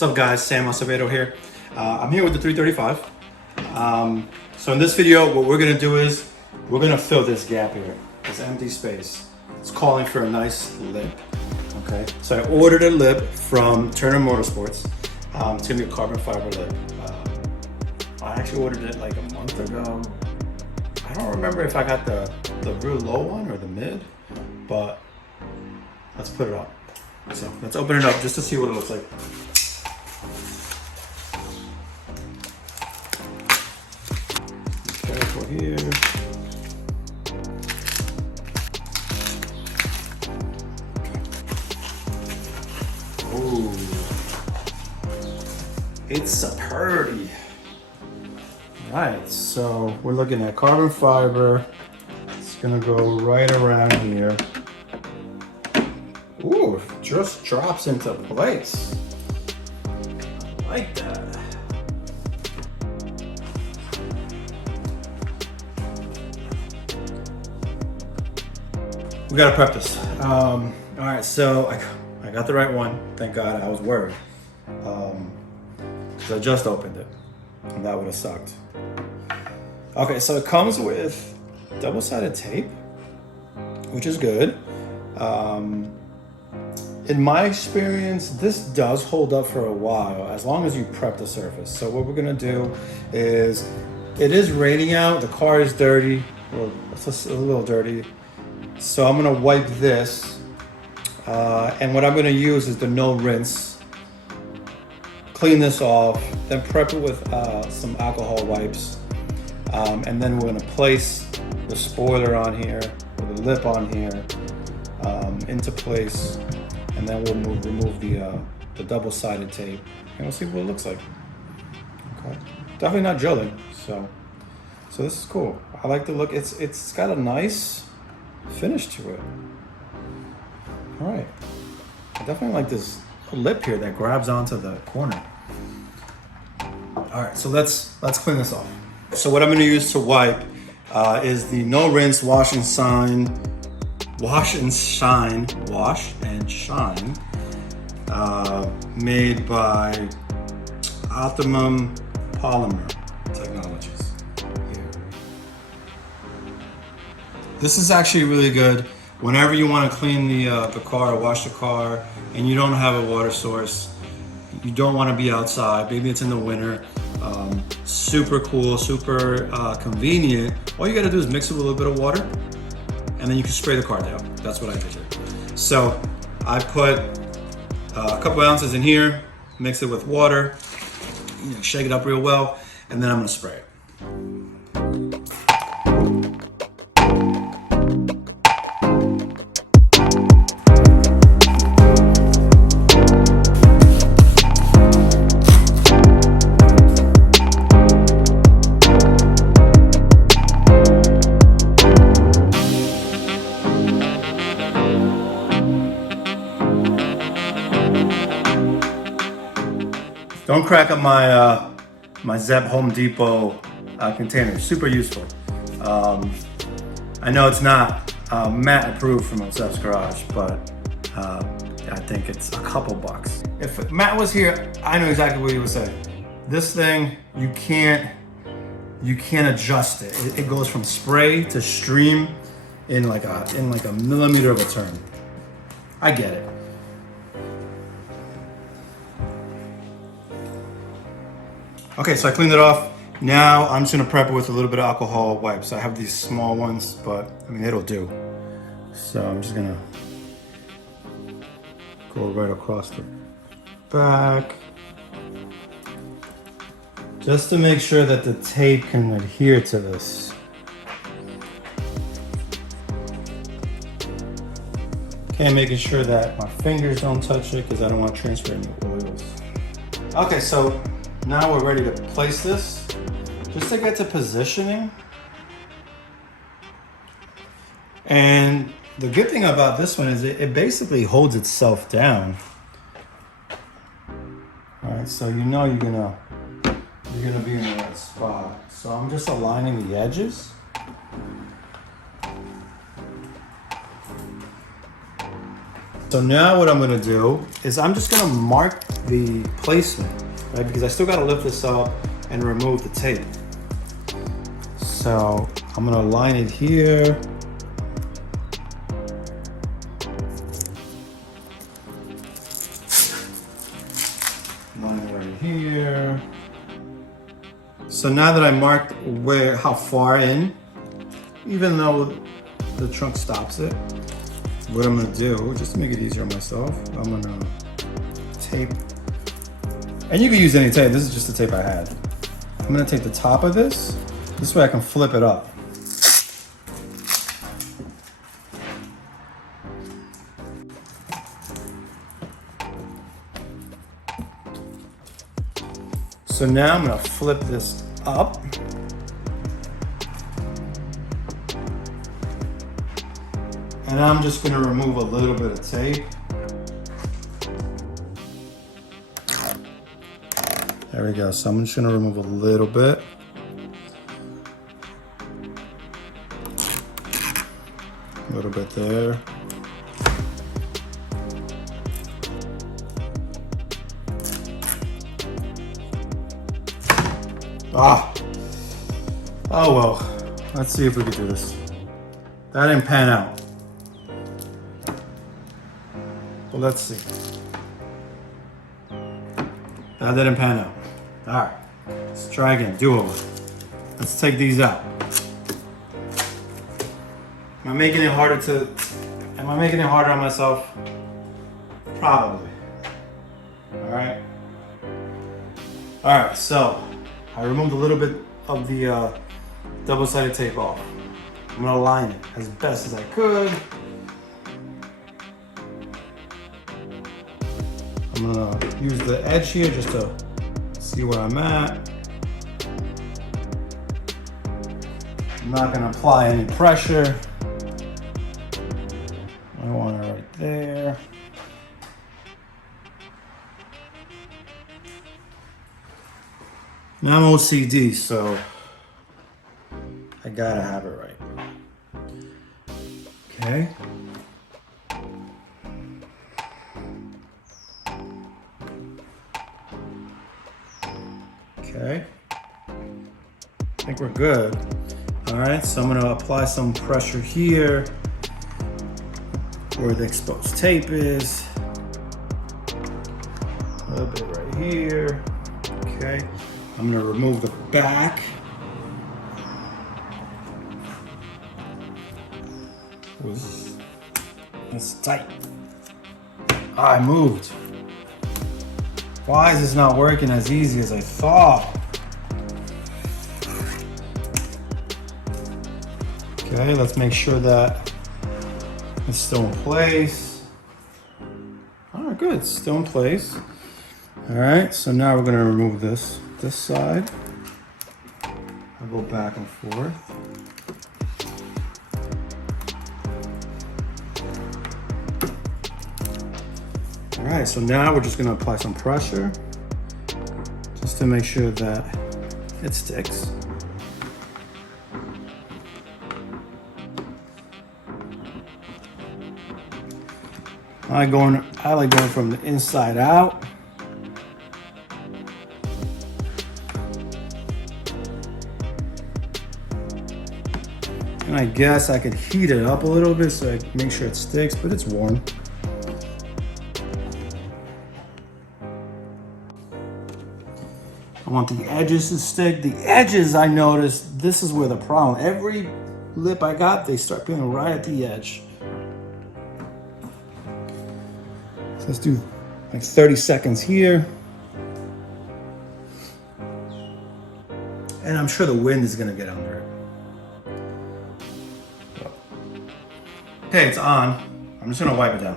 What's up guys, Sam Acevedo here. I'm here with the 335. So in this video, what we're gonna do is, we're gonna fill this gap here, this empty space. It's calling for a nice lip, okay? So I ordered a lip from Turner Motorsports. It's gonna be a carbon fiber lip. I actually ordered it like a month ago. I don't remember if I got the real low one or the mid, but let's put it up. So let's open it up just to see what it looks like. Careful here. Oh, it's a purdy. Right, so we're looking at carbon fiber. It's gonna go right around here. Ooh, it just drops into place. I like that. We gotta prep this. All right, so I got the right one. Thank God. I was worried because I just opened it, and that would have sucked. Okay, so it comes with double-sided tape, which is good. In my experience, this does hold up for a while, as long as you prep the surface. So what we're gonna do is, it is raining out, the car is dirty, or it's just a little dirty. So I'm gonna wipe this, and what I'm gonna use is the no rinse. Clean this off, then prep it with some alcohol wipes. And then we're gonna place the spoiler on here, or the lip on here, into place. And then we'll remove the double-sided tape, and we'll see what it looks like. Okay, definitely not gelling, so this is cool. I like the look. It's got a nice finish to it. All right, I definitely like this lip here that grabs onto the corner. All right, so let's clean this off. So what I'm going to use to wipe is the no rinse wash and shine, made by Optimum Polymer Technologies. Here. This is actually really good whenever you want to clean the car or wash the car and you don't have a water source. You don't want to be outside. Maybe it's in the winter. Super cool, super convenient. All you got to do is mix it with a little bit of water, and then you can spray the car down. That's what I did here. So I put a couple ounces in here, mix it with water, shake it up real well, and then I'm gonna spray it. Don't crack up my Zep Home Depot container. Super useful. I know it's not Matt approved from Zep's Garage, but I think it's a couple bucks. If Matt was here, I know exactly what he would say. This thing, you can't adjust it. It goes from spray to stream in like a millimeter of a turn. I get it. Okay, so I cleaned it off. Now I'm just gonna prep it with a little bit of alcohol wipes. I have these small ones, but I mean, it'll do. So I'm just gonna go right across the back, just to make sure that the tape can adhere to this. Okay, making sure that my fingers don't touch it because I don't want to transfer any oils. Okay, so now we're ready to place this. Just to get to positioning. And the good thing about this one is it basically holds itself down. All right, so you know you're gonna be in the right spot. So I'm just aligning the edges. So now what I'm gonna do is I'm just gonna mark the placement, right? Because I still gotta lift this up and remove the tape. So I'm gonna line it here. Line it right here. So now that I marked how far in, even though the trunk stops it, what I'm gonna do, just to make it easier on myself, I'm gonna tape, and you can use any tape, this is just the tape I had. I'm gonna take the top of this way I can flip it up. So now I'm gonna flip this up. And I'm just gonna remove a little bit of tape. There we go. So I'm just gonna remove a little bit. A little bit there. Ah. Oh well. Let's see if we can do this. That didn't pan out. Well, let's see. That didn't pan out. All right, let's try again, do over. Let's take these out. Am I making it harder on myself? Probably. All right, so I removed a little bit of the double-sided tape off. I'm gonna line it as best as I could. I'm gonna use the edge here just to see where I'm at. I'm not gonna apply any pressure. I want it right there. Now I'm OCD, so I gotta have it right. Okay. Okay. I think we're good. All right, so I'm gonna apply some pressure here where the exposed tape is. A little bit right here. Okay. I'm gonna remove the back. It's tight. I moved. Why is this not working as easy as I thought? Okay, let's make sure that it's still in place. All right, good, it's still in place. All right, so now we're gonna remove this side. I'll go back and forth. All right, so now we're just gonna apply some pressure just to make sure that it sticks. I like going from the inside out. And I guess I could heat it up a little bit so I can make sure it sticks, but it's warm. I want the edges to stick. The edges, I noticed, this is where the problem. Every lip I got, they start peeling right at the edge. So let's do like 30 seconds here. And I'm sure the wind is gonna get under it. Okay, it's on. I'm just gonna wipe it down.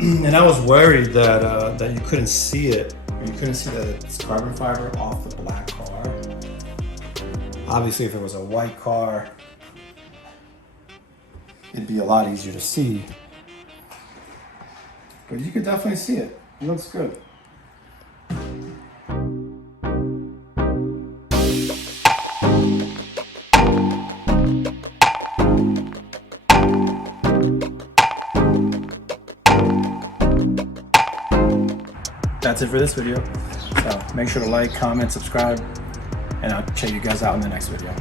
And I was worried that you couldn't see it. You couldn't see that it's carbon fiber off the black car. Obviously, if it was a white car, it'd be a lot easier to see. But you could definitely see it. It looks good. that's it for this video. So make sure to like, comment, subscribe, and I'll check you guys out in the next video.